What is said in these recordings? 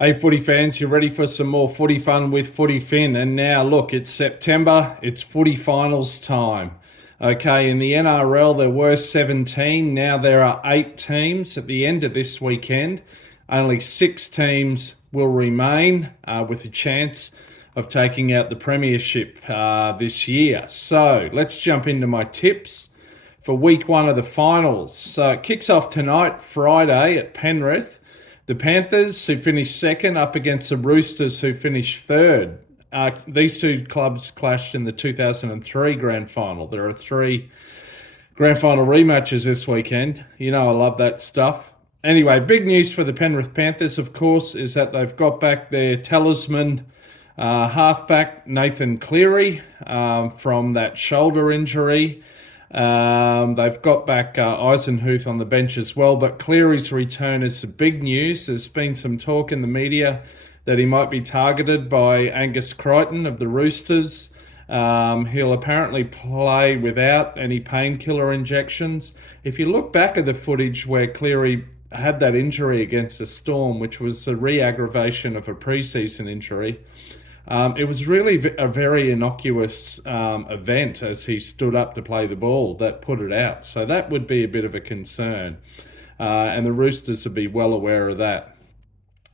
Hey, footy fans, you ready for some more footy fun with Footy Fin? And now, look, it's September, it's footy finals time. Okay, in the NRL, there were 17. Now there are 8 teams at the end of this weekend. Only 6 teams will remain with a chance of taking out the Premiership this year. So let's jump into my tips for week 1 of the finals. So it kicks off tonight, Friday, at Penrith. The Panthers, who finished second, up against the Roosters, who finished third. These two clubs clashed in the 2003 Grand Final. There are 3 Grand Final rematches this weekend. You know I love that stuff. Anyway, big news for the Penrith Panthers, of course, is that they've got back their talisman halfback, Nathan Cleary, from that shoulder injury. They've got back Eisenhuth on the bench as well, but Cleary's return is big news. There's been some talk in the media that he might be targeted by Angus Crichton of the Roosters. He'll apparently play without any painkiller injections. If you look back at the footage where Cleary had that injury against the Storm, which was a re-aggravation of a preseason injury, it was really a very innocuous event as he stood up to play the ball that put it out. So that would be a bit of a concern. And the Roosters would be well aware of that.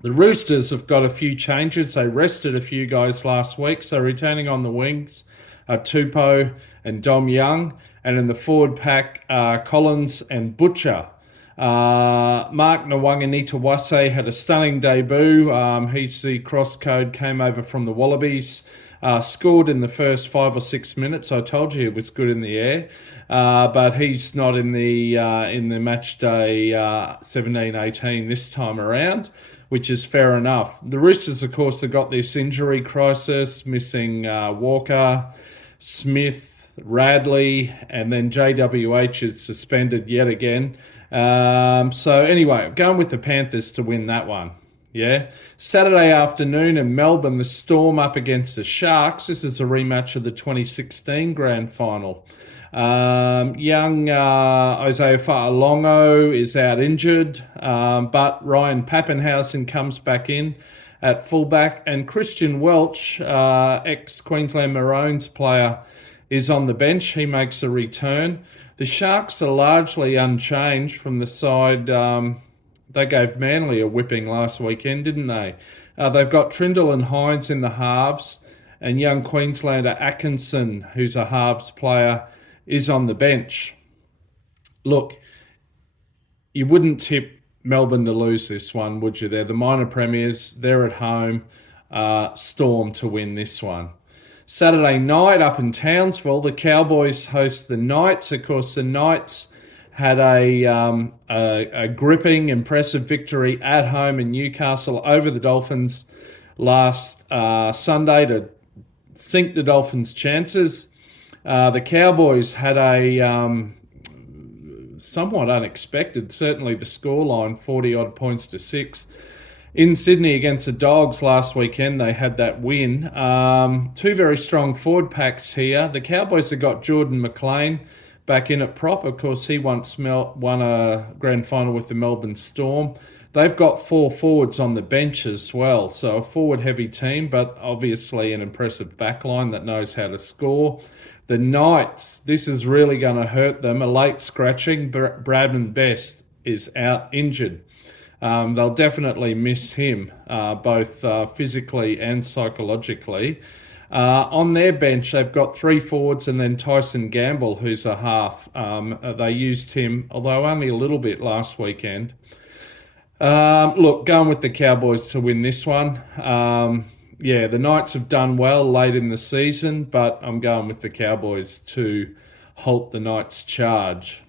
The Roosters have got a few changes. They rested a few guys last week. So returning on the wings are Tupou and Dom Young. And in the forward pack, Collins and Butcher. Mark Nwanganitawase had a stunning debut. He's the cross code, came over from the Wallabies, scored in the first 5 or 6 minutes. I told you it was good in the air, but he's not in the match day 17-18 this time around, which is fair enough. The Roosters, of course, have got this injury crisis, missing Walker, Smith, Radley, and then JWH is suspended yet again. So anyway, going with the Panthers to win that one. Yeah. Saturday afternoon in Melbourne, the Storm up against the Sharks. This is a rematch of the 2016 Grand Final. Young Isaiah Fa'alongo is out injured, but Ryan Pappenhausen comes back in at fullback, and Christian Welch, ex-Queensland Maroons player, is on the bench. He makes a return. The Sharks are largely unchanged from the side. They gave Manly a whipping last weekend, didn't they? They've got Trindle and Hines in the halves, and young Queenslander Atkinson, who's a halves player, is on the bench. Look, you wouldn't tip Melbourne to lose this one, would you? They're the minor premiers. They're at home. Storm to win this one. Saturday night up in Townsville, the Cowboys host the Knights. Of course, the Knights had a gripping, impressive victory at home in Newcastle over the Dolphins last Sunday to sink the Dolphins' chances. The Cowboys had a somewhat unexpected, certainly the scoreline, 40-odd points to 6. In Sydney against the Dogs last weekend, they had that win. 2 very strong forward packs here. The Cowboys have got Jordan McLean back in at prop. Of course, he once won a grand final with the Melbourne Storm. They've got 4 forwards on the bench as well. So a forward-heavy team, but obviously an impressive backline that knows how to score. The Knights, this is really going to hurt them. A late scratching. Bradman Best is out injured. They'll definitely miss him, both physically and psychologically. On their bench, they've got 3 forwards and then Tyson Gamble, who's a half. They used him, although only a little bit last weekend. Look, going with the Cowboys to win this one. The Knights have done well late in the season, but I'm going with the Cowboys to halt the Knights' charge.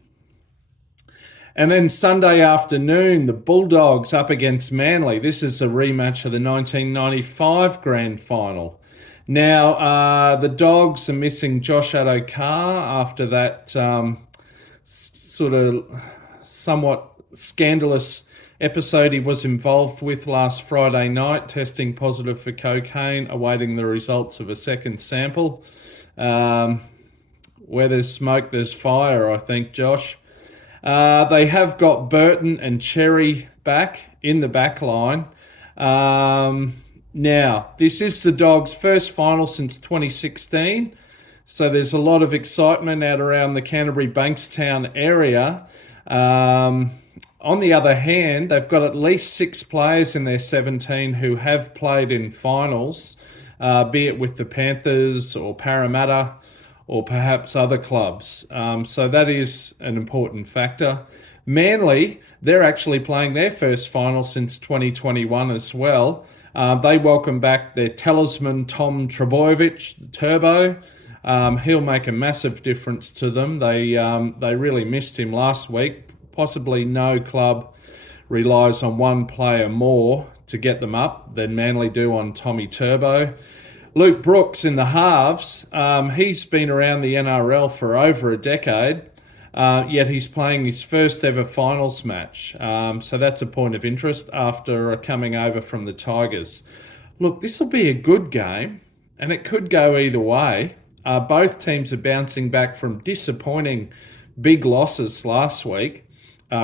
And then Sunday afternoon, the Bulldogs up against Manly. This is a rematch of the 1995 Grand Final. Now, the Dogs are missing Josh Addo-Carr after that sort of somewhat scandalous episode he was involved with last Friday night, testing positive for cocaine, awaiting the results of a second sample. Where there's smoke, there's fire, I think, Josh. They have got Burton and Cherry back in the back line. Now, this is the Dogs' first final since 2016. So there's a lot of excitement out around the Canterbury Bankstown area. On the other hand, they've got at least 6 players in their 17 who have played in finals, be it with the Panthers or Parramatta or perhaps other clubs. So that is an important factor. Manly, they're actually playing their first final since 2021 as well. They welcome back their talisman, Tom Trbojevic, Turbo. He'll make a massive difference to them. They really missed him last week. Possibly no club relies on one player more to get them up than Manly do on Tommy Turbo. Luke Brooks in the halves, he's been around the NRL for over a decade, yet he's playing his first ever finals match. So that's a point of interest after coming over from the Tigers. Look, this will be a good game, and it could go either way. Both teams are bouncing back from disappointing big losses last week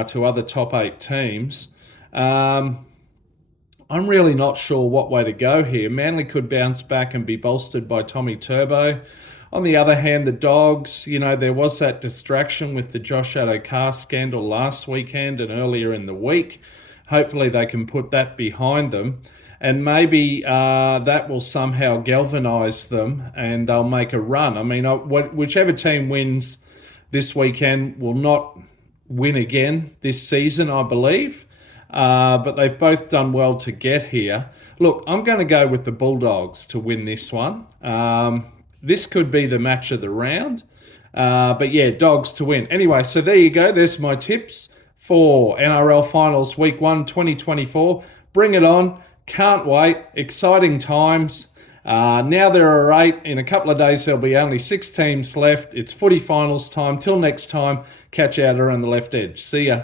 to other top 8 teams. I'm really not sure what way to go here. Manly could bounce back and be bolstered by Tommy Turbo. On the other hand, the Dogs, there was that distraction with the Josh Addo-Carr scandal last weekend and earlier in the week. Hopefully they can put that behind them. And maybe that will somehow galvanise them and they'll make a run. I mean, whichever team wins this weekend will not win again this season, I believe. But they've both done well to get here. Look, I'm going to go with the Bulldogs to win this one. This could be the match of the round. But yeah, Dogs to win. Anyway, so there you go. There's my tips for NRL Finals Week 1 2024. Bring it on. Can't wait. Exciting times. Now there are 8. In a couple of days, there'll be only 6 teams left. It's footy finals time. Till next time, catch you out around the left edge. See ya.